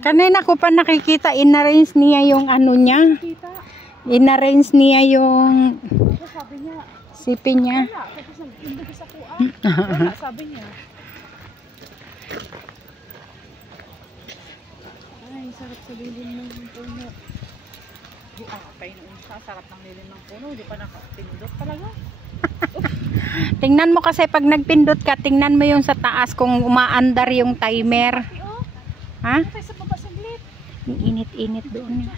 Kanina ko pa nakikita, in-arrange niya yung ano niya. In-arrange niya yung Sabi niya, sipi niya. wala. Tapos nag-imbigis ako, wala, sabi niya. Ay, sarap sa lilim ng puno. Di apay noon siya, sarap ng lilim ng puno. Di pa nakapindot talaga. Tingnan mo kasi pag nagpindot ka, tingnan mo yung sa taas kung umaandar yung timer. Ha? Tayo sa baba saglit. Yung init-init doon.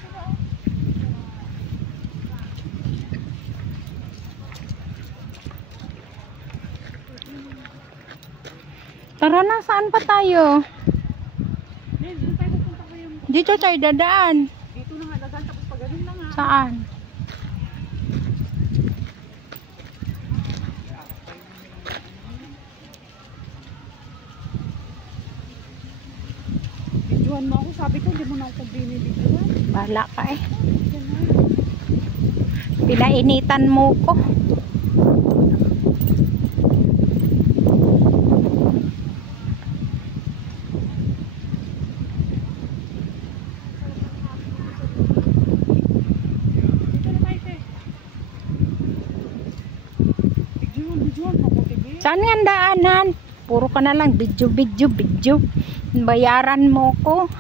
Tara na, saan pa tayo? Dito tayo pupunta ko yung... Dito tayo dadaan. Dito na nga dagan, tapos pag ganun na nga. Saan? Videoan mo ako, sabi ko, hindi mo na ako binibidyoan. Bahala ka eh. Pinainitan mo ko. Saan nga daanan? Puro ka na lang video. Bayaran mo ko.